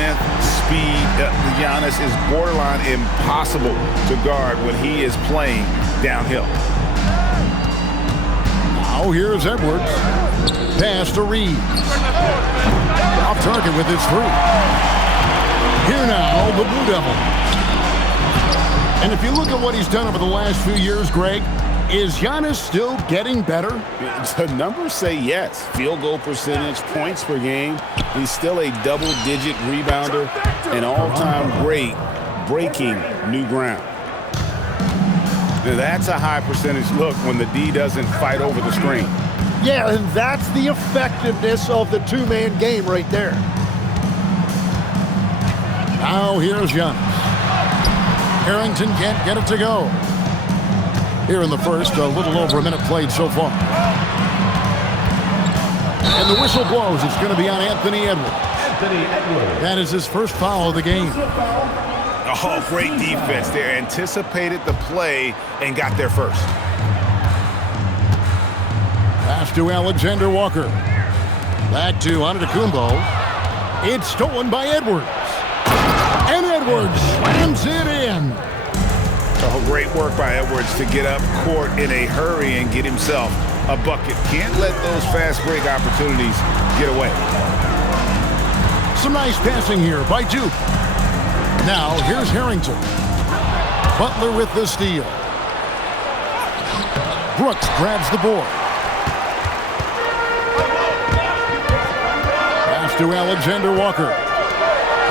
length, speed. Giannis is borderline impossible to guard when he is playing downhill. Now here's Edwards. Pass to Reeves. Off target with his three. Here now, the Blue Devils. And if you look at what he's done over the last few years, Greg, is Giannis still getting better? The numbers say yes. Field goal percentage, points per game. He's still a double-digit rebounder, an all-time great, breaking new ground. Now that's a high percentage look when the D doesn't fight over the screen. Yeah, and that's the effectiveness of the two-man game right there. Now here's Giannis. Harrington can't get it to go. Here in the first, a little over a minute played so far. And the whistle blows. It's going to be on Anthony Edwards. That is his first foul of the game. Oh, great defense there. Anticipated the play and got there first. Pass to Alexander Walker. Back to Antetokounmpo. It's stolen by Edwards. And Edwards slams it in. Oh, great work by Edwards to get up court in a hurry and get himself a bucket. Can't let those fast break opportunities get away. Some nice passing here by Duke. Now here's Harrington. Butler with the steal. Brooks grabs the board. Pass to Alexander Walker.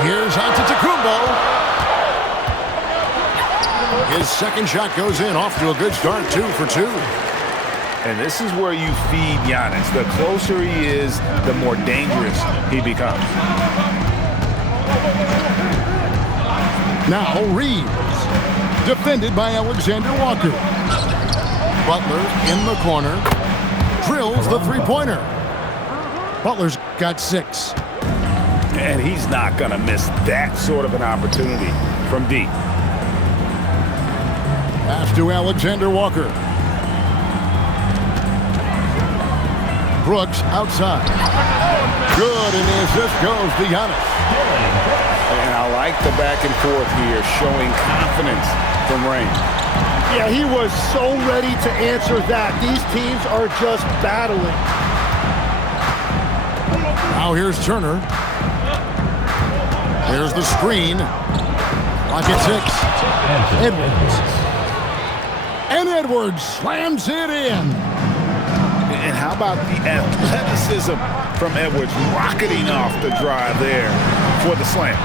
Here's Antetokounmpo. His second shot goes in, off to a good start, 2 for 2. And this is where you feed Giannis. The closer he is, the more dangerous he becomes. Now Reeves, defended by Alexander Walker. Butler in the corner, drills the three-pointer. Butler's got 6. And he's not going to miss that sort of an opportunity from deep. Pass to Alexander Walker. Brooks outside. Good, and the assist goes to Giannis. And I like the back and forth here, showing confidence from Rain. Yeah, he was so ready to answer that. These teams are just battling. Now here's Turner. There's the screen. Clock at 6. Edwards. And Edwards slams it in. And how about the athleticism from Edwards rocketing off the drive there for the slam.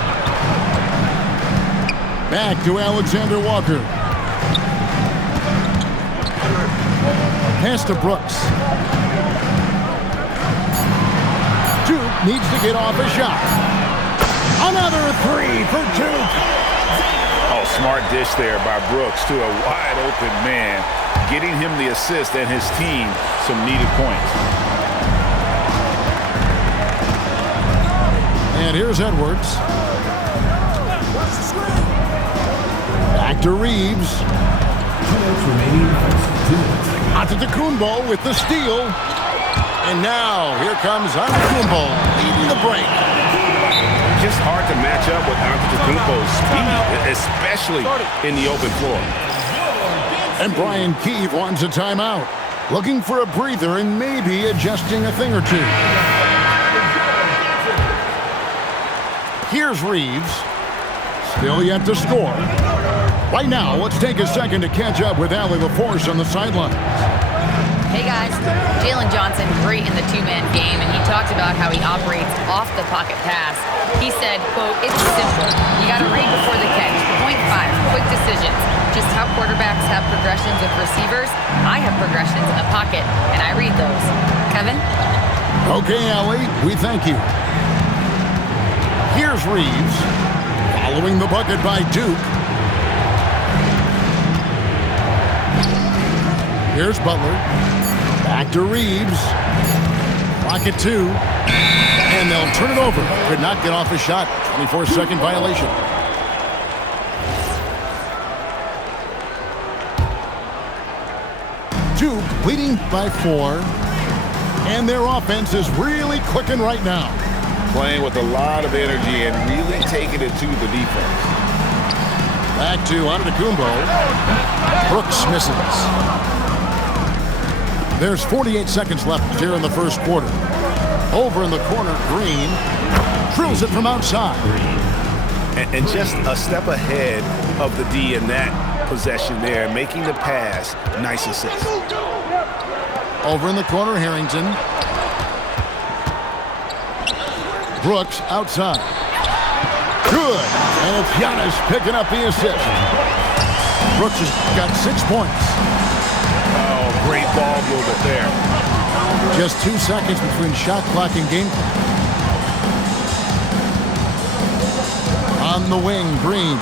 Back to Alexander Walker. Pass to Brooks. Duke needs to get off a shot. Another 3 for Duke. Oh, smart dish there by Brooks to a wide-open man, getting him the assist and his team some needed points. And here's Edwards. Back to Reeves. Antetokounmpo with the steal. And now here comes Antetokounmpo leading the break. Just hard to match up with Antetokounmpo's speed, especially in the open floor. And Brian Keefe wants a timeout, looking for a breather and maybe adjusting a thing or two. Here's Reeves, still yet to score. Right now, let's take a second to catch up with Allie LaForce on the sidelines. Hey guys, Jalen Johnson, great in the two-man game, and he talked about how he operates off the pocket pass. He said, quote, "It's simple. You got to read before the catch. Point 5, quick decisions. Just how quarterbacks have progressions with receivers, I have progressions in the pocket, and I read those." Kevin? Okay, Allie, we thank you. Here's Reeves, following the bucket by Duke. Here's Butler. Back to Reeves. Clock at 2. And they'll turn it over. Could not get off a shot. 24-second violation. Duke leading by 4. And their offense is really clicking right now. playing with a lot of energy and really taking it to the defense. Back to Antetokounmpo. Brooks misses. There's 48 seconds left here in the first quarter. Over in the corner, Green drills it from outside. And just a step ahead of the D in that possession there, making the pass. Nice assist. Over in the corner, Harrington. Brooks outside. Good. And it's Giannis picking up the assist. Brooks has got 6 points. Oh, great ball movement there. Just 2 seconds between shot clock and game clock. On the wing, Green.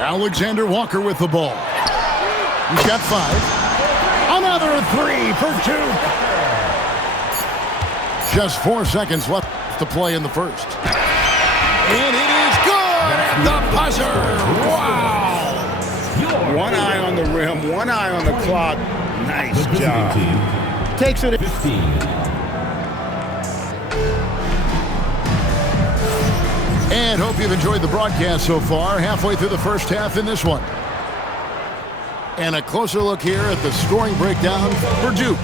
Alexander Walker with the ball. He's got 5. Another 3 for 2. Just 4 seconds left to play in the first. And it is good at the buzzer. Wow. One eye on the rim, one eye on the clock. Nice job. Takes it. 15. And hope you've enjoyed the broadcast so far. Halfway through the first half in this one. And a closer look here at the scoring breakdown for Duke.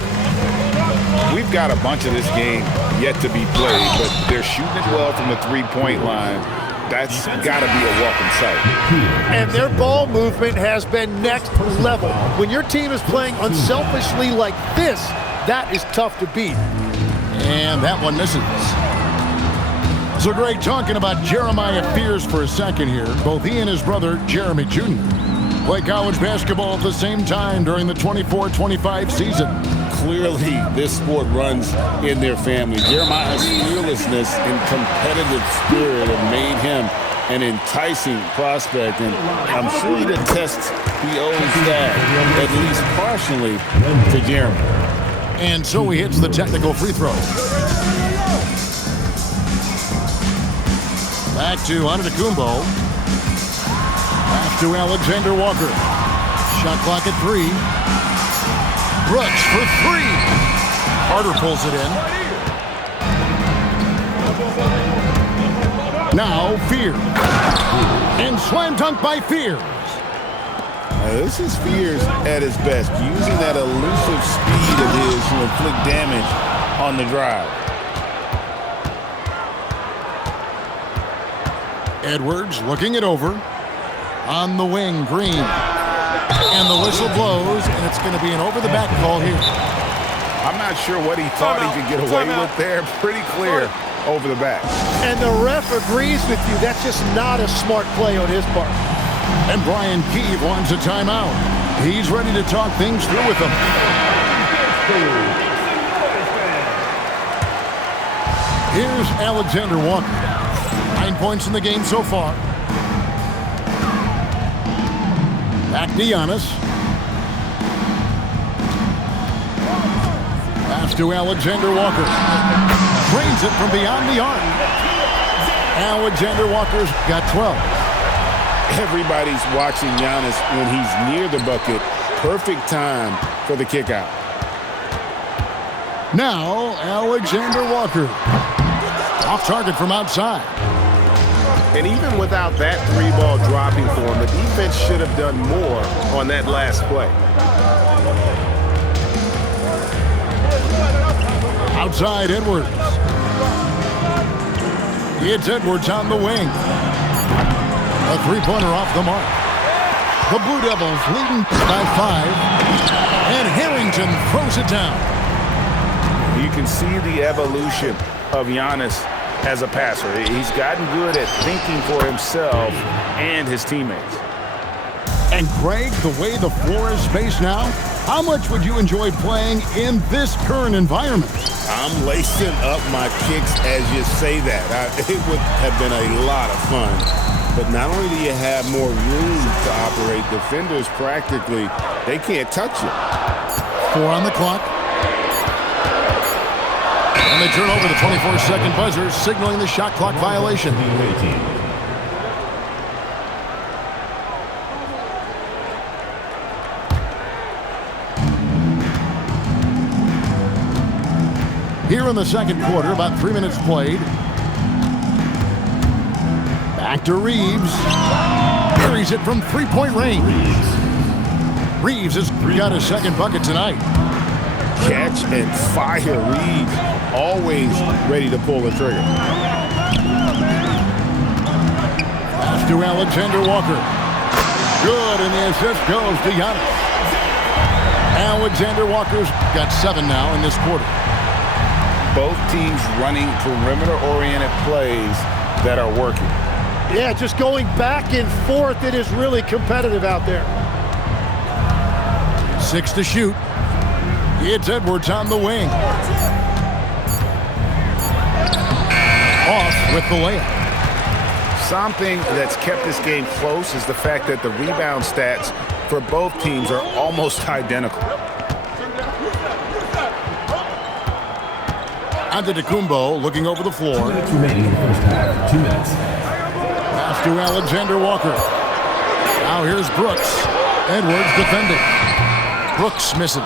We've got a bunch of this game yet to be played, but they're shooting it well from the three-point line. That's got to be a welcome sight. And their ball movement has been next level. When your team is playing unselfishly like this, that is tough to beat. And that one misses. So Greg, talking about Jeremiah Fears for a second here. Both he and his brother, Jeremy Jr., play college basketball at the same time during the 24-25 season. Clearly, this sport runs in their family. Jeremiah's fearlessness and competitive spirit have made him an enticing prospect, and I'm sure the test he owes that, at least partially, to Jeremy. And so he hits the technical free throw. Back to Antetokounmpo. Back to Alexander Walker. Shot clock at 3. Brooks for 3. Carter pulls it in. Now Fears. And slam dunk by Fears. This is Fears at his best, using that elusive speed of his to inflict damage on the drive. Edwards looking it over. On the wing, Green. And the whistle blows, and it's going to be an over-the-back call here. I'm not sure what he thought he could get away with there. Pretty clear over the back. And the ref agrees with you. That's just not a smart play on his part. And Brian Keefe wants a timeout. He's ready to talk things through with them. Here's Alexander Walker. 9 points in the game so far. Back to Giannis. Pass to Alexander Walker. Drains it from beyond the arc. Alexander Walker's got 12. Everybody's watching Giannis when he's near the bucket. Perfect time for the kick out. Now, Alexander Walker. Off target from outside. And even without that 3-ball dropping for him, the defense should have done more on that last play. Outside Edwards. It's Edwards on the wing. A 3-pointer off the mark. The Blue Devils leading by 5. And Harrington throws it down. You can see the evolution of Giannis as a passer. He's gotten good at thinking for himself and his teammates. And Craig, the way the floor is spaced now, how much would you enjoy playing in this current environment? I'm lacing up my kicks as you say that. It would have been a lot of fun. But not only do you have more room to operate, defenders practically, they can't touch you. 4 on the clock. And they turn over the 24-second buzzer, signaling the shot clock violation. Here in the second quarter, about 3 minutes played. Back to Reeves. Buries it from three-point range. Reeves has got his second bucket tonight. Catch and fire. Reeves always ready to pull the trigger. Pass to Alexander Walker. Good, and the assist goes to Giannis. Alexander Walker's got 7 now in this quarter. Both teams running perimeter-oriented plays that are working. Yeah, just going back and forth. It is really competitive out there. 6 to shoot. It's Edwards on the wing. Off with the layup. Something that's kept this game close is the fact that the rebound stats for both teams are almost identical. Antetokounmpo looking over the floor. 2 minutes remaining in the first half. 2 minutes. Pass to Alexander Walker. Now here's Brooks. Edwards defending. Brooks misses.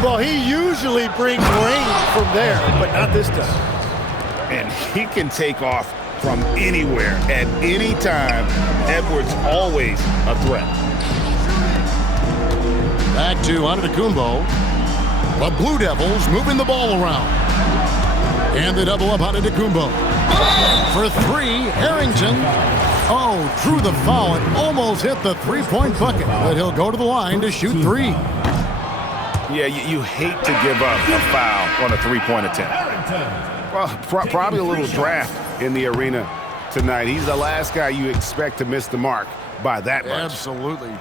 Well, he usually brings rain from there, but not this time. And he can take off from anywhere at any time. Edwards always a threat. Back to Antetokounmpo. The Blue Devils moving the ball around. And the double up Antetokounmpo. For 3, Harrington. Oh, drew the foul and almost hit the three-point bucket. But he'll go to the line to shoot 3. Yeah, you hate to give up a foul on a three-point attempt. Well, probably a little draft in the arena tonight. He's the last guy you expect to miss the mark by that much. Absolutely.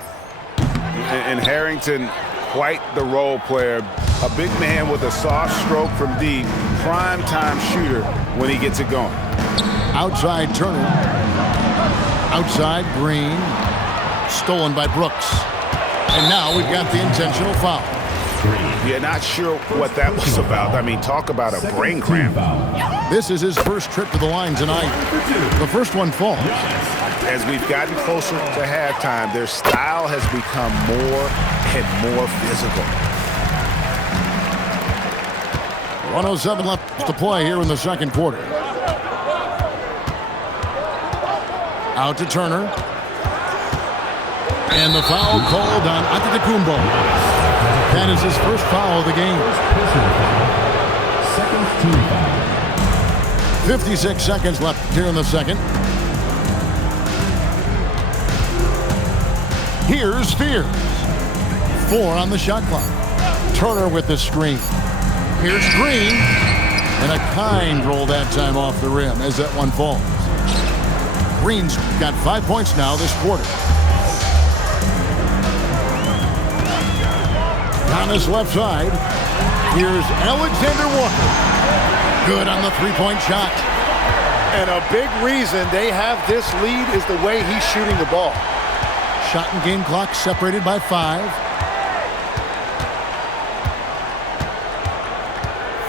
And Harrington, quite the role player. A big man with a soft stroke from deep. Prime-time shooter when he gets it going. Outside Turner. Outside Green. Stolen by Brooks. And now we've got the intentional foul. Yeah, not sure what that was about. I mean, talk about a brain cramp. This is his first trip to the line tonight. The first one falls. As we've gotten closer to halftime, their style has become more and more physical. 1:07 left to play here in the second quarter. Out to Turner. And the foul called on Antetokounmpo. That is his first foul of the game. Second team foul. 56 seconds left here in the second. Here's Spears. 4 on the shot clock. Turner with the screen. Here's Green. And a kind roll that time off the rim as that one falls. Green's got 5 points now this quarter. On his left side, here's Alexander Walker. Good on the three-point shot. And a big reason they have this lead is the way he's shooting the ball. Shot and game clock separated by 5.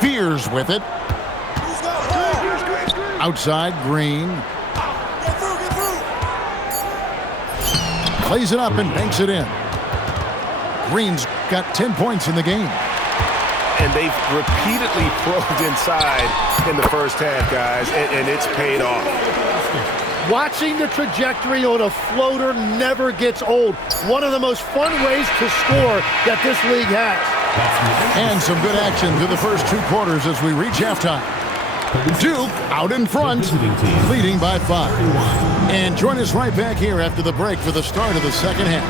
Fears with it. Outside Green. Plays it up and banks it in. Green's got 10 points in the game. And they've repeatedly probed inside in the first half, guys, and it's paid off. Watching the trajectory on a floater never gets old. One of the most fun ways to score that this league has. And some good action through the first 2 quarters as we reach halftime. Duke out in front, leading by 5. And join us right back here after the break for the start of the second half.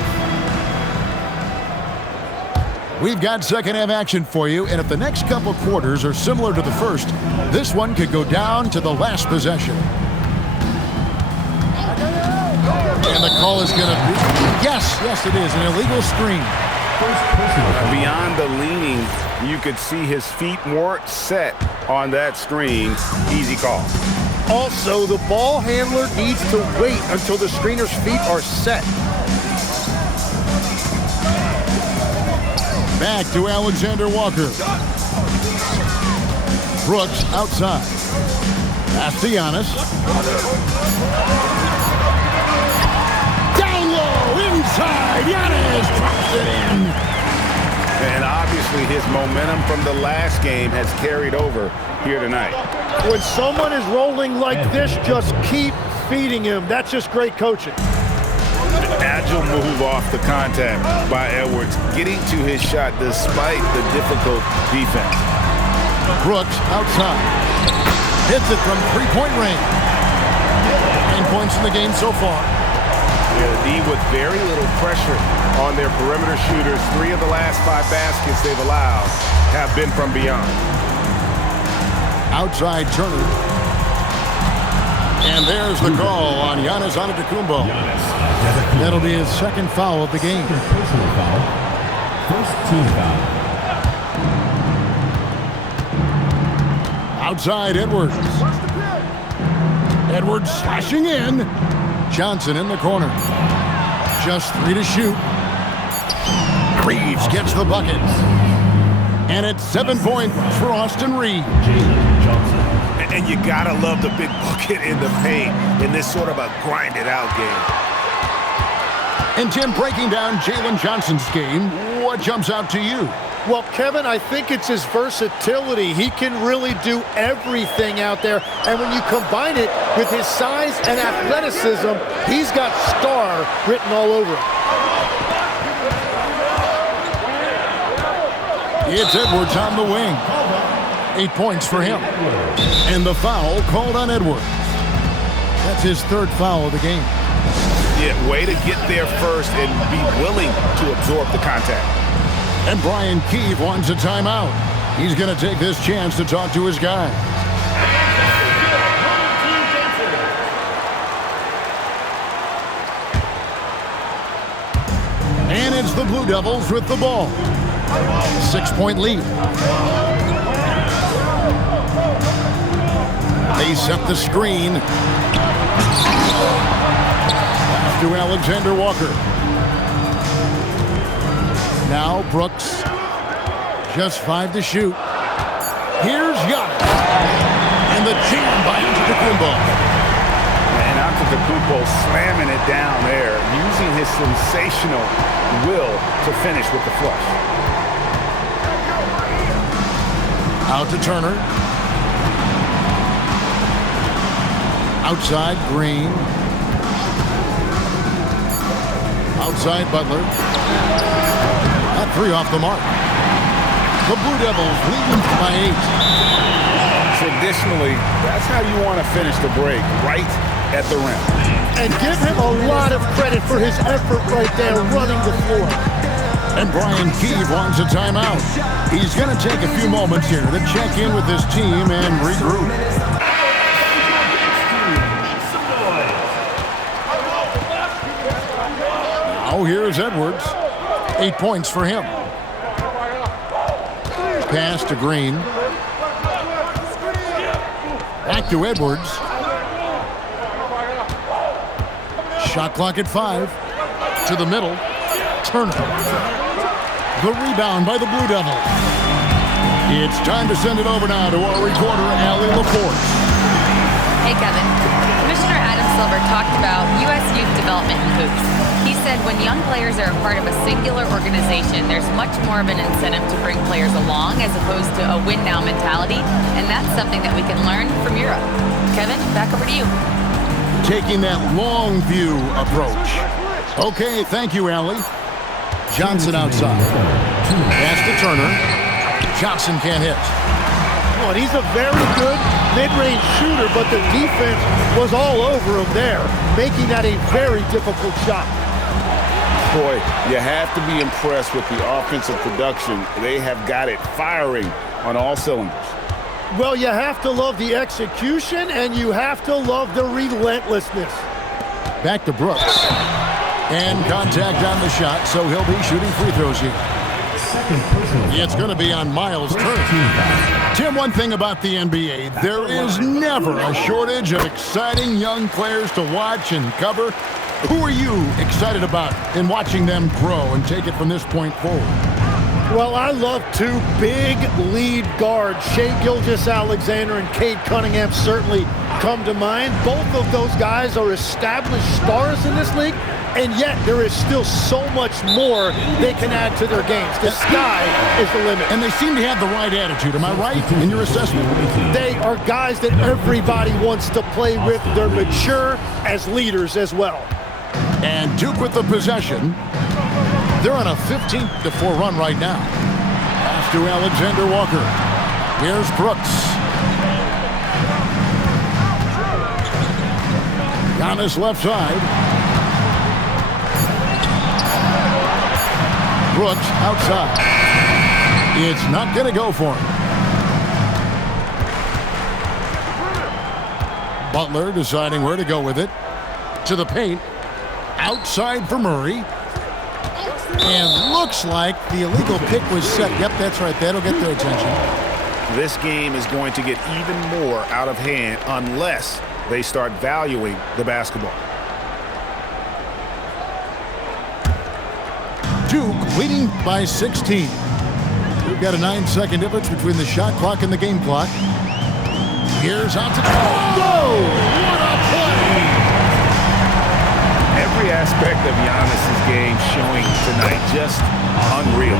We've got second half action for you, and if the next couple quarters are similar to the first, this one could go down to the last possession. And the call is going to be, yes, it is, an illegal screen. Beyond the leaning, you could see his feet weren't set on that screen. Easy call. Also, the ball handler needs to wait until the screener's feet are set. Back to Alexander Walker. Brooks outside. Pass to Giannis. Down low, inside. Giannis drops it in. And obviously his momentum from the last game has carried over here tonight. When someone is rolling like this, just keep feeding him. That's just great coaching. Agile move off the contact by Edwards, getting to his shot despite the difficult defense. Brooks outside. Hits it from three-point range. 9 points in the game so far. Yeah, the D with very little pressure on their perimeter shooters. 3 of the last 5 baskets they've allowed have been from beyond. Outside Turner. And there's the call on Giannis Antetokounmpo. That'll be his second foul of the game. Personal foul. First team foul. Outside Edwards. Edwards slashing in. Johnson in the corner. Just 3 to shoot. Reeves gets the bucket. And it's 7 points for Austin Reeves. And you gotta love the big bucket in the paint in this sort of a grinded-out game. And Tim, breaking down Jalen Johnson's game, what jumps out to you? Well, Kevin, I think it's his versatility. He can really do everything out there. And when you combine it with his size and athleticism, he's got star written all over him. It's Edwards on the wing. 8 points for him. And the foul called on Edwards. That's his third foul of the game. Yeah, way to get there first and be willing to absorb the contact. And Brian Keefe wants a timeout. He's going to take this chance to talk to his guys. And it's the Blue Devils with the ball. 6-point lead. They set the screen. Pass to Alexander Walker. Now Brooks. Just 5 to shoot. Here's Giannis. And the jam by Antetokounmpo. And Antetokounmpo slamming it down there, using his sensational will to finish with the flush. Out to Turner. Outside Green. Outside Butler. That 3 off the mark. The Blue Devils leading by 8. Traditionally, that's how you want to finish the break, right at the rim. And give him a lot of credit for his effort right there running the floor. And Brian Keefe wants a timeout. He's going to take a few moments here to check in with his team and regroup. Now here's Edwards. 8 points for him. Pass to Green. Back to Edwards. Shot clock at 5. To the middle. Turner. The rebound by the Blue Devils. It's time to send it over now to our recorder, Allie LaForce. Hey, Kevin. Commissioner Adam Silver talked about U.S. youth development in hoops. He said when young players are a part of a singular organization, there's much more of an incentive to bring players along as opposed to a win-now mentality, and that's something that we can learn from Europe. Kevin, back over to you. Taking that long view approach. Okay, thank you, Allie. Johnson outside. Pass to Turner. Johnson can't hit. Oh, and he's a very good mid-range shooter, but the defense was all over him there, making that a very difficult shot. Boy, you have to be impressed with the offensive production. They have got it firing on all cylinders. Well, you have to love the execution, and you have to love the relentlessness. Back to Brooks. And contact on the shot, so he'll be shooting free throws here. It's going to be on Miles Turner. Tim, one thing about the NBA, there is never a shortage of exciting young players to watch and cover. Who are you excited about in watching them grow and take it from this point forward? Well, I love 2 big lead guards. Shai Gilgeous-Alexander and Cade Cunningham certainly come to mind. Both of those guys are established stars in this league, and yet there is still so much more they can add to their games. The sky is the limit. And they seem to have the right attitude. Am I right in your assessment? They are guys that everybody wants to play with. They're mature as leaders as well. And Duke with the possession. They're on a 15-4 run right now. Pass to Alexander Walker. Here's Brooks. Giannis left side. Brooks outside. It's not going to go for him. Butler deciding where to go with it. To the paint. Outside for Murray. And looks like the illegal pick was set. Yep, that's right. That'll get their attention. This game is going to get even more out of hand unless they start valuing the basketball. Duke leading by 16. We've got a 9-second difference between the shot clock and the game clock. Here's out to... Whoa! What a play! Every aspect of Giannis's game showing tonight just unreal.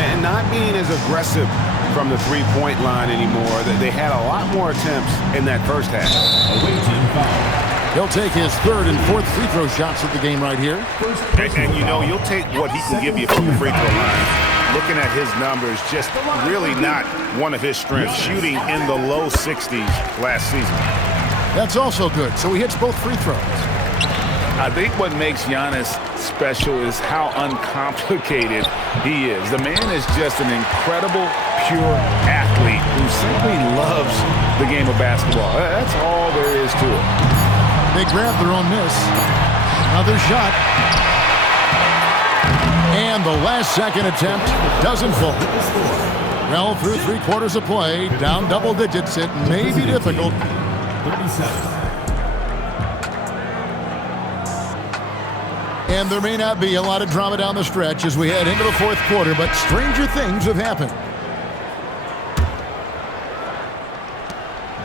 And not being as aggressive from the three-point line anymore. They had a lot more attempts in that first half. He'll take his third and fourth free throw shots at the game right here. And you know, you'll take what he can give you from the free throw line. Looking at his numbers, just really not one of his strengths. Shooting in the low 60s last season. That's also good. So he hits both free throws. I think what makes Giannis special is how uncomplicated he is. The man is just an incredible, pure athlete who simply loves the game of basketball. That's all there is to it. They grab their own miss. Another shot. And the last second attempt doesn't fall. Well, through 3/4 of play, down double digits, it may be difficult. 37. And there may not be a lot of drama down the stretch as we head into the fourth quarter, but stranger things have happened.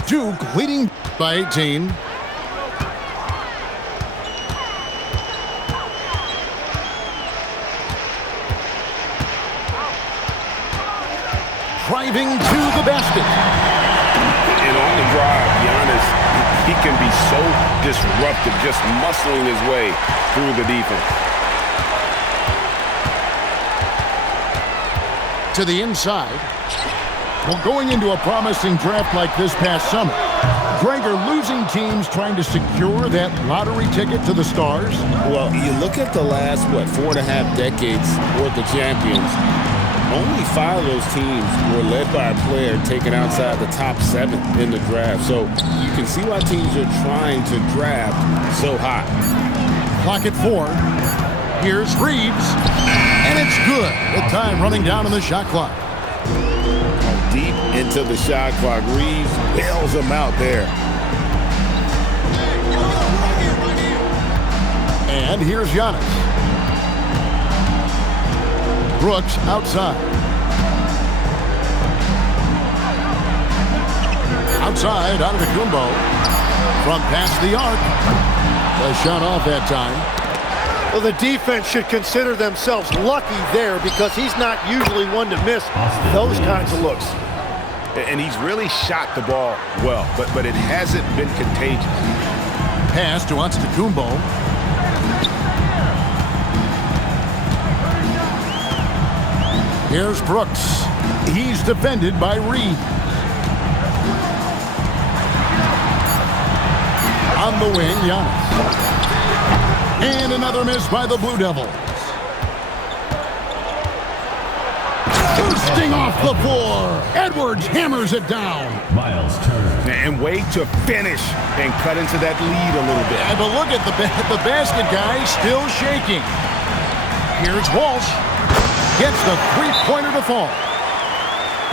Duke leading by 18. Driving to the basket. And on the drive, Giannis, he can be so disruptive, just muscling his way through the defense. To the inside. Well, going into a promising draft like this past summer, Greg, are losing teams trying to secure that lottery ticket to the stars? Well, you look at the last, 4.5 decades worth of champions. Only 5 of those teams were led by a player taken outside the top 7 in the draft. So you can see why teams are trying to draft so high. Clock at 4. Here's Reeves. And it's good. The time running down on the shot clock. Deep into the shot clock. Reeves bails him out there. And here's Giannis. Brooks outside. Outside, out of the Kumbo. From past the arc. The shot off that time. Well, the defense should consider themselves lucky there because he's not usually one to miss those kinds of looks. And he's really shot the ball well, but it hasn't been contagious. Pass to Antetokounmpo. Here's Brooks. He's defended by Reed. On the wing, Giannis. And another miss by the Blue Devils. Bursting off the floor. Edwards hammers it down. Miles Turner. And wait to finish and cut into that lead a little bit. And but look at the basket guy still shaking. Here's Walsh. Gets the three-pointer to fall.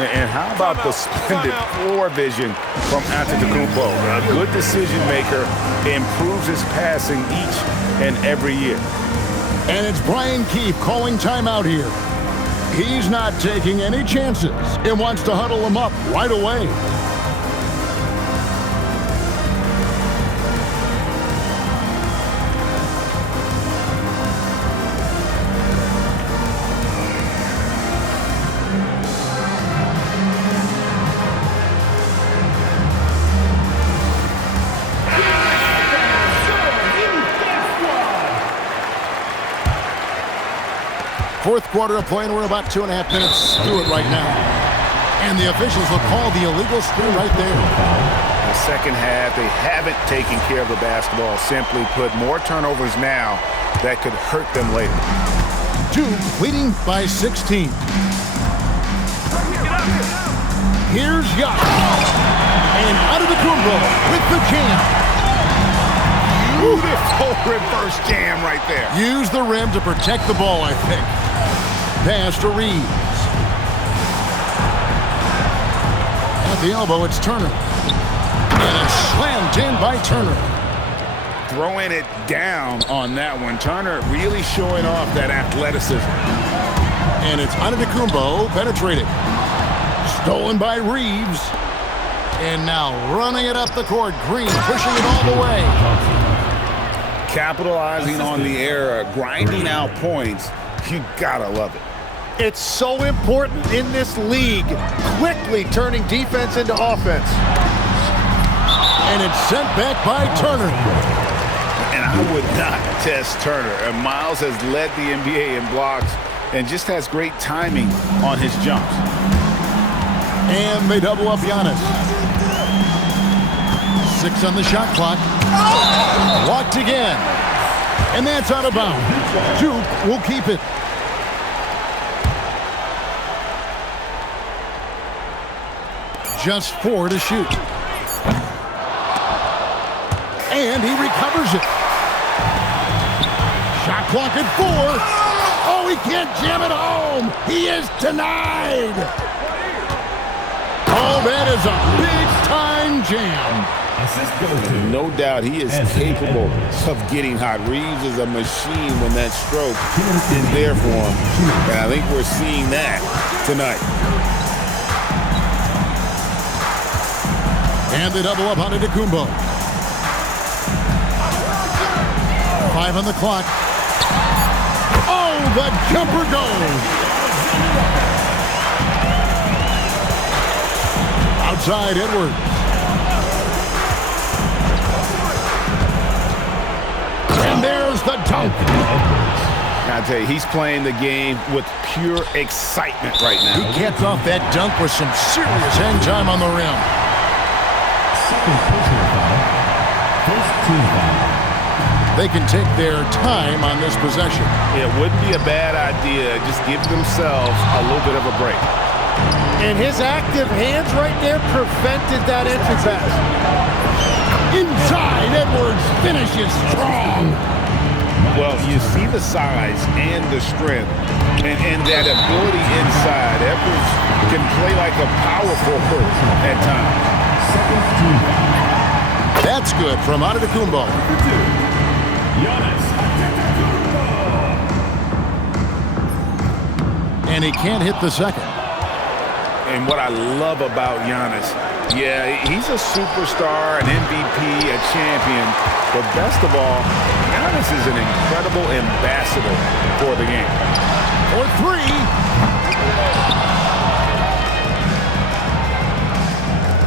And how about the splendid floor vision from Antetokounmpo? A good decision maker, improves his passing each and every year. And it's Brian Keefe calling timeout here. He's not taking any chances and wants to huddle him up right away. Fourth quarter of play, and we're about 2.5 minutes through it right now. And the officials will call the illegal screen right there. The second half, they haven't taken care of the basketball. Simply put, more turnovers now that could hurt them later. Duke leading by 16. Here's Giannis. And Antetokounmpo with the jam. Beautiful reverse jam right there. Use the rim to protect the ball, I think. Pass to Reeves. At the elbow, it's Turner. And it's slammed in by Turner. Throwing it down on that one. Turner really showing off that athleticism. And it's Antetokounmpo penetrating. Stolen by Reeves. And now running it up the court. Green pushing it all the way. Capitalizing on the error, grinding out points. You gotta love it. It's so important in this league. Quickly turning defense into offense. And it's sent back by Turner. And I would not test Turner. And Miles has led the NBA in blocks and just has great timing on his jumps. And they double up Giannis. 6 on the shot clock. Blocked again. And that's out of bounds. Duke will keep it. Just 4 to shoot. And he recovers it. Shot clock at 4. Oh, he can't jam it home. He is denied. Oh, that is a big-time jam. No doubt he is capable of getting hot. Reeves is a machine when that stroke is there for him. And I think we're seeing that tonight. And they double up on Antetokounmpo. 5 on the clock. Oh, the jumper goes. Outside Edwards. And there's the dunk. I tell you, he's playing the game with pure excitement right now. He gets off that dunk with some serious hang time on the rim. They can take their time on this possession. It wouldn't be a bad idea. Just give themselves a little bit of a break. And his active hands right there prevented that entry pass. Inside, Edwards finishes strong. Well, you see the size and the strength and that ability inside. Edwards can play like a power forward at times. That's good from Antetokounmpo. And he can't hit the second. And what I love about Giannis, yeah, he's a superstar, an MVP, a champion. But best of all, Giannis is an incredible ambassador for the game. For 3.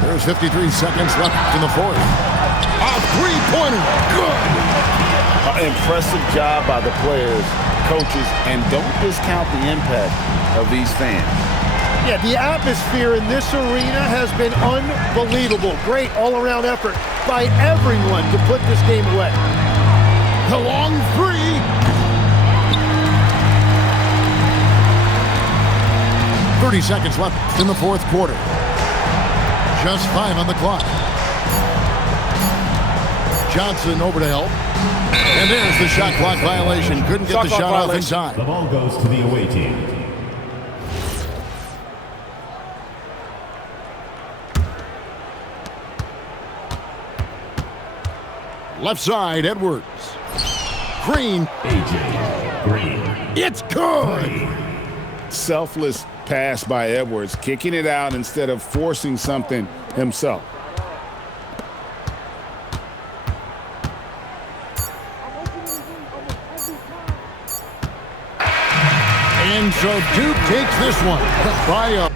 There's 53 seconds left in the fourth. A three-pointer. Good. Impressive job by the players, coaches, and don't discount the impact of these fans. Yeah, the atmosphere in this arena has been unbelievable. Great all-around effort by everyone to put this game away. The long 3. .30 seconds left in the fourth quarter. Just 5 on the clock. Johnson over to help. And there's the shot clock violation. Couldn't get the shot off in time. The ball goes to the away team. Left side, Edwards. Green. AJ Green. It's good. Selfless pass by Edwards, kicking it out instead of forcing something himself. And so Duke takes this one by a